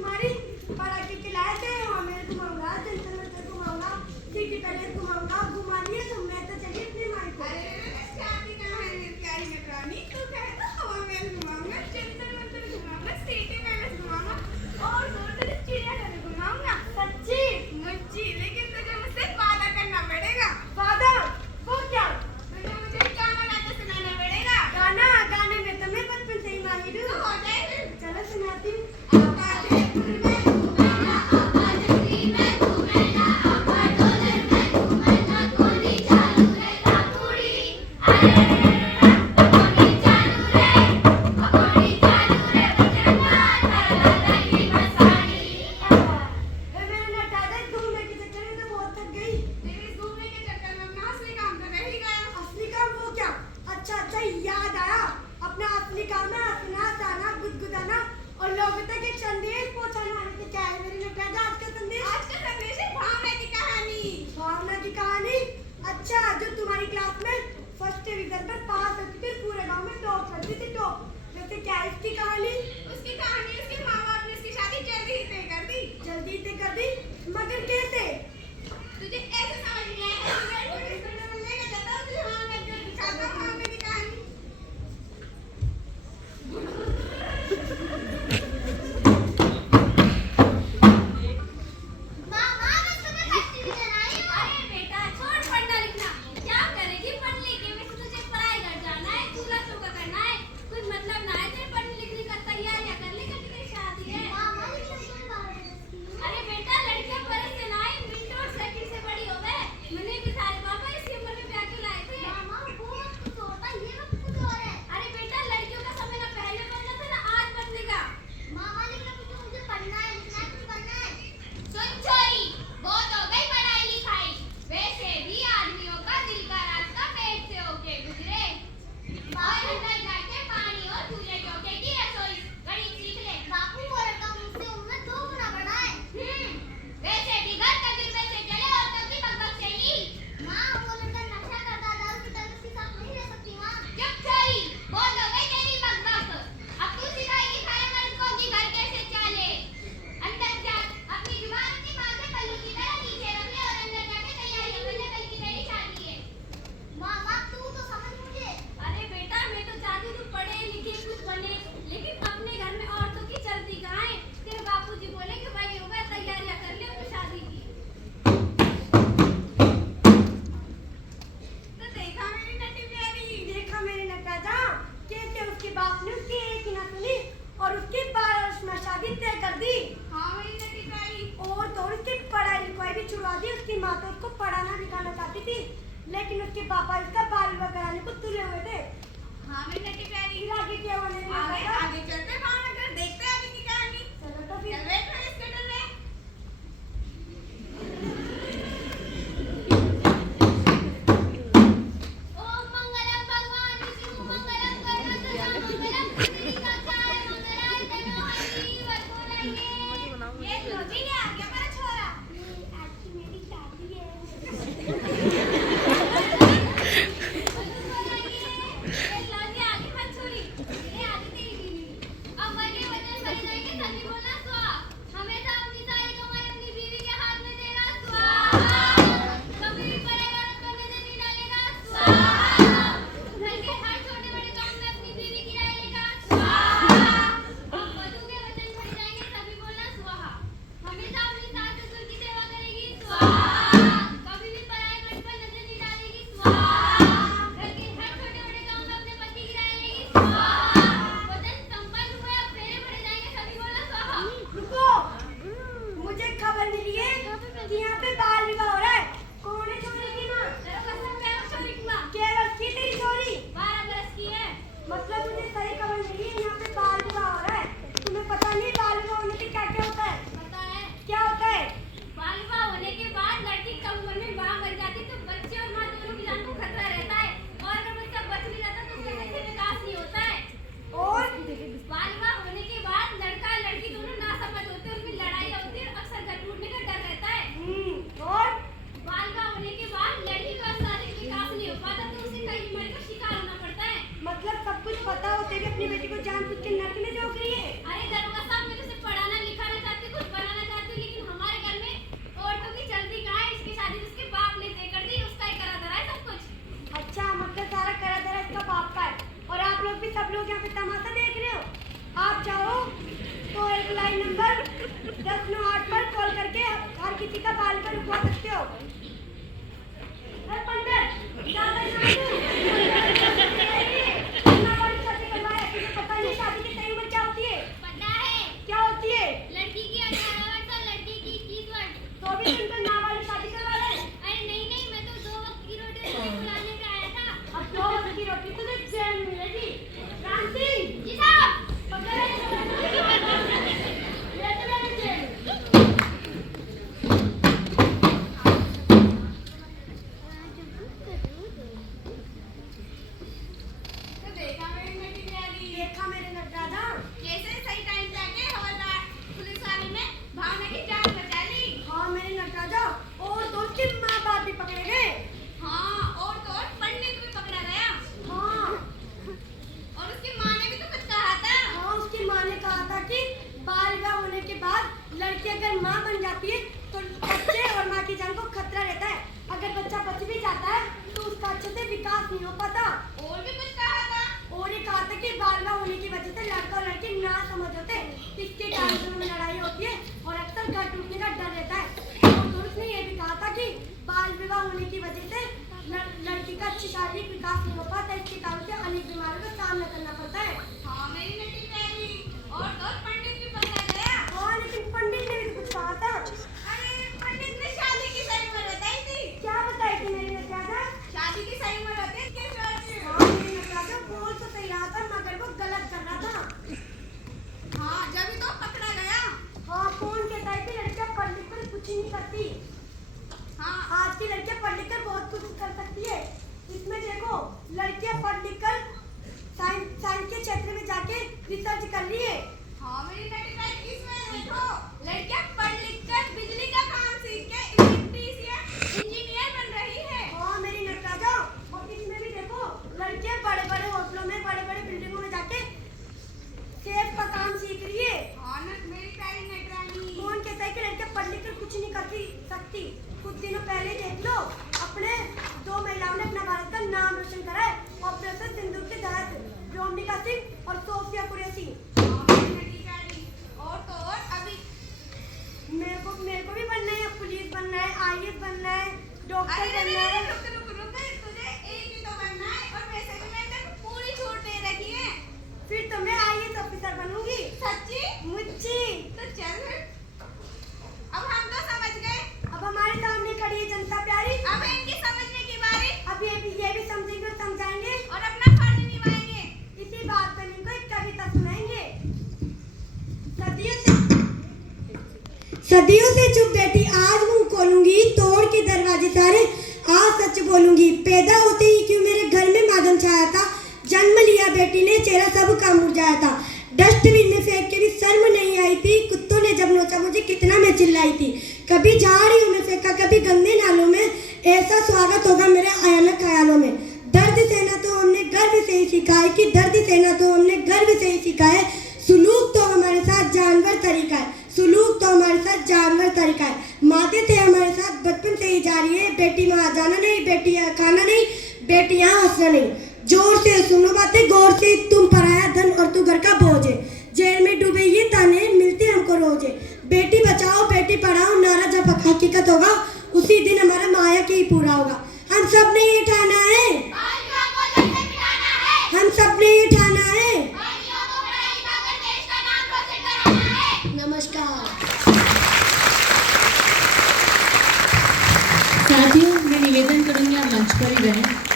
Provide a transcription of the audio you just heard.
तुम्हारी पढ़ा के खिलाए थे और मैं घुमाऊंगा जंतर मंतर घुमाऊंगा सिटी पैलेस घुमाऊंगा घुमा दिया तो मैं तो चली अपने माई को। अरे शादी कहाँ है मेरी प्यारी नटरानी, तू कहे तो हवा महल घुमाऊंगा, जंतर मंतर घुमाऊंगा, सिटी पैलेस घुमाऊंगा और तुझे चिड़ियाघर घुमाऊंगा। सच्ची मुझे लेकिन तुझे मुझसे वादा करना पड़ेगा। वादा वो क्या? तुझे मुझे गाना गाकर सुनाना पड़ेगा। गाना गाने में तो मैं बचपन से ही माहिर तो हूँ। हो जाए फिर। चलो सुनाती हूँ। मेरे नटादे घूमने के चक्कर में तो बहुत थक गई। तेरे इस घूमने के चक्कर में अपना असली काम तो रह ही गया। असली काम वो क्या? अच्छा अच्छा याद आया। अपना असली काम है हंसना हंसाना गुदगुदाना और लोगों तक एक संदेश पहुंचाना। क्या है मेरे नटादे आज का संदेश? आज का संदेश है भावना की कहानी। भावना की कहानी। अच्छा जो तुम्हारी क्लास में फर्स्ट डिवीजन पर पास होती थी पूरे गांव में टॉप करती थी टॉप। वैसे क्या है इसकी कहानी? उसकी कहानी उसके माँ बाप ने उसकी शादी जल्दी ही तय कर दी। जल्दी से कर दी मगर कैसे? तुझे ऐसे समझ नहीं आया है कि मैं कोई स्टूडेंट बनने का चाहता हूँ, तुझे हाँ मैं जो चाहता हूँ हाँ मेरी कहानी। मामा मैं तुम्हें फर्स्ट डिवीजन आई हूँ। अरे बेटा छोड़ पढ़ना लिखना, क्या करेगी पढ़ लिख के? वैसे तुझे पढ़ाई कर जाना है, चूल्हा चौका करना है, कुछ मतलब ना है तेरे पढ़ने लिखने का। तैयारियां कर ले कभी तेरी शादी है। मामा लेकिन तुम बाहर रखती हो। अरे बेटा लड़कियां बरस से ना आई, मिनट और सेकंड से बड़ी हो गए। मैंने भी सारे पापा इसी उम्र में ब्याह के लाए थे। मामा वो वक्त कुछ होता ये वक्त कुछ और है। अरे बेटा लड़कियों का समय ना पहले बनना था ना आज बनने का। मामा लेकिन अभी तो मुझे पढ़ना है लिखना है कुछ करना है। सुन छोरी, बहुत हो गई पढ़ाई लिखाई। वैसे भी आदमियों का दिल का रास्ता पेट से होके गुजरे। और अंदर जाके पानी और चूल्हे चौके की रसोई गणित सीख ले। बापू वो लड़का मुझसे उम्र 2 गुना बड़ा है। वैसे भी घर तजुर्बे से चले और तब भी बकबक से ली। माँ वो लड़का नशा करता था उसकी तरफ के साथ नहीं रह सकती माँ। चुप छोरी, बहुत हो गई तेरी बकबक। अब तू सिखाएगी सारे मर्द को कि घर कैसे चले। अंदर जा, अपनी जुबान अपनी माँ के पल्लू की तरह नीचे रख ले और अंदर जाके तैयारियां कर ले, कल की तेरी शादी है। मामा तू तो समझ मुझे। अरे बेटा मैं तो चाहती तू पढ़े लिखे कुछ बने, लेकिन अपने घर में औरतों की चलती कहाँ है? तेरे बापूजी बोले कि भाई हो गया तैयारियां कर ले अपनी शादी की। तो देखा मेरी नटी प्यारी। देखा मेरे नटादा कैसे उसके बाप ने उसकी एक ही ना सुनी और उसकी 12 वर्ष में शादी तय कर दी। हाँ मेरी नटी प्यारी। और तो उसकी पढ़ाई लिखाई भी छुड़वा दी। उसकी माँ तो उसको पढ़ाना लिखाना चाहती थी लेकिन उसके पापा इसका बाल विवाह कराने को तुले हुए थे। हाँ मेरी नटी प्यारी। फिर आगे क्या हुआ मेरे आगे नटादा? आगे चलते भावना कर देखते हैं आगे की कहानी। चलो तो चल फिर बैठ मेरे स्कूटर में। ओम मंगलम भगवान विष्णु मंगलम गरुड़ध्वज मंगलम पुंडरीकाक्षाय मंगलाय तनो हरि वरदानंदे। ये नदी ने आगे पर छोरा। आज की मेरी शादी है। ये लौंडे आगे मत छोड़ी, ये आगे तेरी बीवी। अब बड़े वचन भरे जाएंगे सभी बोलना स्वाहा। हमेशा अपनी सारी कमाई अपनी बीवी के हाथ में देगा स्वाहा। कभी भी पढ़ेगा तो नजर नहीं डालेगा स्वाहा। घर के हर छोटे बड़े काम में अपनी बीवी की राय लेगा स्वाहा। अब वधू के वचन भरे जाएंगे सभी बोलना स्वाहा। हमेशा अपनी सास ससुर की सेवा करेगी स्वाहा। कभी भी पराये मर्द पर नजर नहीं डालेगी स्वाहा। घर के हर छोटे बड़े काम में अपने पति की राय लेगी स्वाहा। वचन संपन्न हुए अब फेरे भरे जाएंगे सभी बोलना स्वाहा। रुको लड़की अगर माँ बन जाती है तो बच्चे और माँ की जान को खतरा रहता है। अगर बच्चा बच भी जाता है तो उसका अच्छे से विकास नहीं हो पाता। और भी कुछ कहा था? और ये कहा था कि बाल विवाह होने की वजह से लड़का और लड़की ना समझ होते, इसके कारण दोनों में लड़ाई होती है और अक्सर घर टूटने का डर रहता है। और उसने ये भी कहा था कि बाल विवाह होने की वजह से लड़की का अच्छी शारीरिक विकास नहीं हो पाता, इसके कारण से अनेक बीमारियों का सामना करना पड़ता है। हाँ मेरी नटी प्यारी। और पंडित भी बनना गया। हाँ लेकिन पंडित ने भी तो कुछ कहा था। अरे पंडित ने शादी की सही उम्र बताई थी। क्या बताई थी मेरी नटराजा? शादी की सही उम्र होती है इसके चर्च। हाँ मेरी नटराजा बोल तो सही रहा था मगर वो गलत कर रहा था। हाँ जब तो पकड़ा गया। हाँ कौन कहता है कि लड़कियां पढ़ लिख कर कुछ नहीं करती। हाँ आज की लड़कियां पढ़ लिख कर बहुत कुछ कर सकती है। इसमें देखो लड़कियां पढ़ लिख कर साइंस के क्षेत्र में जाके रिसर्च कर रही है। हाँ मेरी नटी प्यारी। इसमें देखो लड़कियां पढ़ लिख कर बिजली का काम सीख के इलेक्ट्रीशियन इंजीनियर बन रही है। हाँ मेरी नटराजा। और इसमें भी देखो लड़कियां बड़े बड़े होटलों में बड़े बड़े बिल्डिंगों में जाके शेफ का काम सीख रही है। हाँ मेरी प्यारी नटरानी। कौन कहता है कि लड़कियां पढ़ लिख कर कुछ नहीं कर सकती। कुछ दिनों पहले देख लो अपने 2 महिलाओं ने अपना भारत का नाम रोशन करा है। ऑपरेशन सिंदूर के तहत रोमिका सिंह और सोफिया कुरैशी। हाँ मेरी नटी प्यारी। और तो और अभी मेरे को भी बनना है, पुलिस बनना है, IAS बनना है, डॉक्टर बनना है। रुक तुझे एक ही तो बनना है और वैसे भी मैंने तेरे को पूरी छूट दे रखी है। फिर तो मैं IAS ऑफिसर बनूंगी। सच्ची? मुच्ची। तो चल फिर। अब हम तो समझ गए। अब हमारे सामने खड़ी है जनता प्यारी। अब इनकी समझने की बारी। अब ये भी समझेंगे और समझाएंगे और अपना फर्ज निभाएंगे। इसी बात पर इनको एक कविता सुनाएंगे। सदियों से चुप बैठी आज मुंह खोलूंगी, तोड़ के दरवाजे सारे आज सच बोलूंगी। पैदा होते ही क्यों मेरे घर में मातम छाया था, जन्म लिया बेटी ने चेहरा सबका मुरझाया था। डस्टबिन में फेंक के भी शर्म नहीं आई थी, कुत्तों ने जब नोचा मुझे कितना मैं चिल्लाई थी। कभी झाड़ियों में फेंका कभी गंदे नालों में, ऐसा स्वागत होगा मेरे अचानक ख्यालों में। दर्द सहना तो हमने गर्व से ही सीखा है कि दर्द सहना तो हमने गर्व से ही सीखा है। सुलूक तो हमारे साथ जानवर तरीका है, सुलूक तो हमारे साथ जानवर तरीका है। माते थे हमारे साथ बचपन से ही जारी है, बेटी वहाँ जाना नहीं, बेटी यहाँ खाना नहीं, बेटी यहाँ हंसना नहीं। जोर से सुनो बातें गौर से, तुम पराया धन और तू घर का बोझ है। जेल में डूबे ये ताने मिलते हमको रोज है। बेटी बचाओ बेटी पढ़ाओ नारा जब हकीकत होगा, उसी दिन हमारा माया के ही पूरा होगा। हम सब ने ये ठाना है, हम सब ने ये ठाना है। नमस्कार। साथियों मैं निवेदन करूंगी आप मंच पर ही रहें।